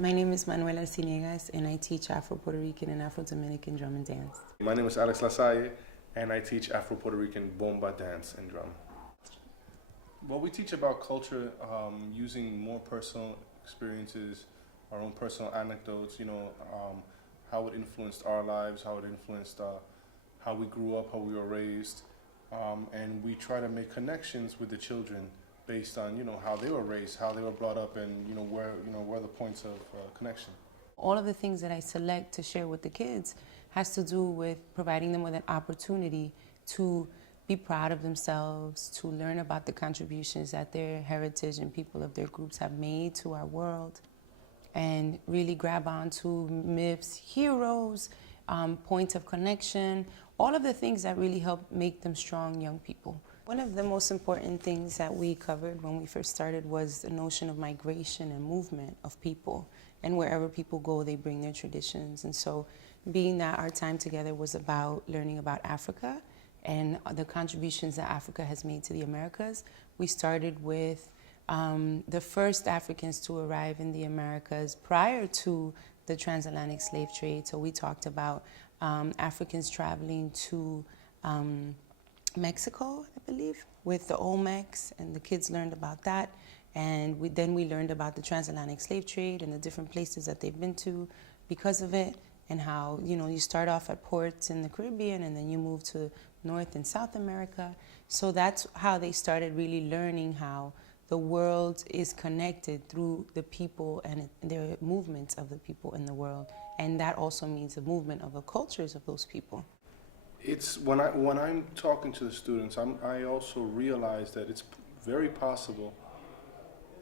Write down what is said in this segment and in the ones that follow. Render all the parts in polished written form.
My name is Manuela, and I teach Afro-Puerto Rican and Afro-Dominican drum and dance. My name is Alex Lasalle, and I teach Afro-Puerto Rican bomba dance and drum. Well, we teach about culture using more personal experiences, our own personal anecdotes, how it influenced our lives, how it influenced how we grew up, how we were raised, and we try to make connections with the children based on how they were raised, how they were brought up, and where the points of connection. All of the things that I select to share with the kids has to do with providing them with an opportunity to be proud of themselves, to learn about the contributions that their heritage and people of their groups have made to our world, and really grab onto myths, heroes, points of connection, all of the things that really help make them strong young people. One of the most important things that we covered when we first started was the notion of migration and movement of people. And wherever people go, they bring their traditions. And so being that our time together was about learning about Africa and the contributions that Africa has made to the Americas, we started with the first Africans to arrive in the Americas prior to the transatlantic slave trade. So we talked about Africans traveling to Mexico, I believe, with the Olmecs, and the kids learned about that. And then we learned about the transatlantic slave trade and the different places that they've been to because of it, and how you start off at ports in the Caribbean and then you move to North and South America. So that's how they started really learning how the world is connected through the people and their movements of the people in the world. And that also means the movement of the cultures of those people. It's when I'm talking to the students, I also realize that it's very possible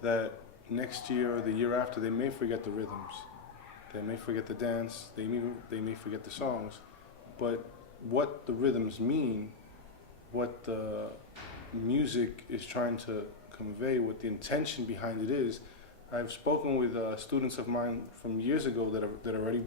that next year or the year after they may forget the rhythms, they may forget the dance, they may forget the songs, but what the rhythms mean, what the music is trying to convey, what the intention behind it is. I've spoken with students of mine from years ago that already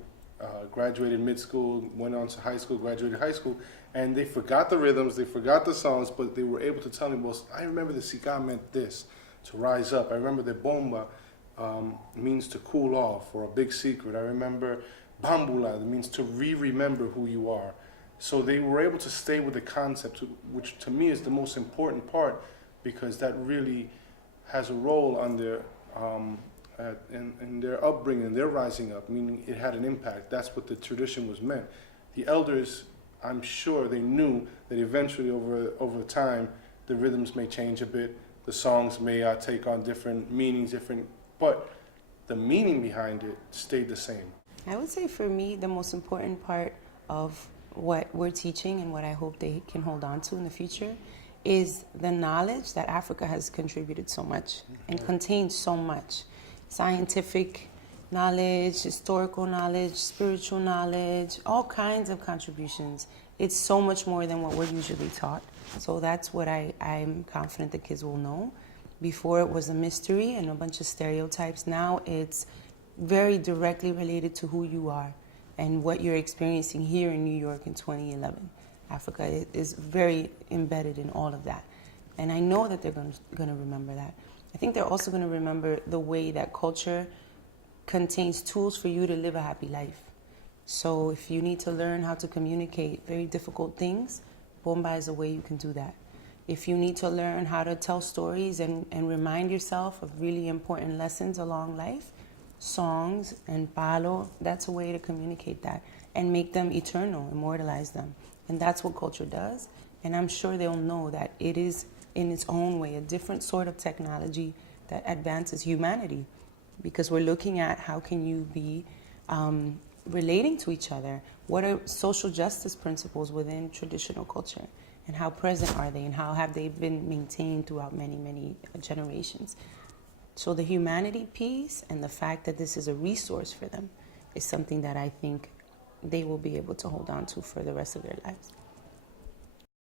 graduated mid-school, went on to high school, graduated high school, and they forgot the rhythms, they forgot the songs, but they were able to tell me, well, I remember the siga meant this, to rise up. I remember the bomba means to cool off, or a big secret. I remember bambula, that means to remember who you are. So they were able to stay with the concept, which to me is the most important part, because that really has a role on their in their upbringing, their rising up, meaning it had an impact. That's what the tradition was meant. The elders, I'm sure they knew that eventually over time, the rhythms may change a bit, the songs may take on different meanings, but the meaning behind it stayed the same. I would say for me, the most important part of what we're teaching and what I hope they can hold on to in the future is the knowledge that Africa has contributed so much and contains so much. Scientific knowledge, historical knowledge, spiritual knowledge, all kinds of contributions. It's so much more than what we're usually taught. So that's what I'm confident the kids will know. Before it was a mystery and a bunch of stereotypes. Now it's very directly related to who you are and what you're experiencing here in New York in 2011. Africa is very embedded in all of that. And I know that they're going to remember that. I think they're also going to remember the way that culture contains tools for you to live a happy life. So if you need to learn how to communicate very difficult things, bomba is a way you can do that. If you need to learn how to tell stories and remind yourself of really important lessons along life, songs and palo, that's a way to communicate that and make them eternal, immortalize them. And that's what culture does. And I'm sure they'll know that it is, in its own way, a different sort of technology that advances humanity. Because we're looking at how can you be relating to each other. What are social justice principles within traditional culture? And how present are they? And how have they been maintained throughout many, many generations? So the humanity piece and the fact that this is a resource for them is something that I think they will be able to hold on to for the rest of their lives.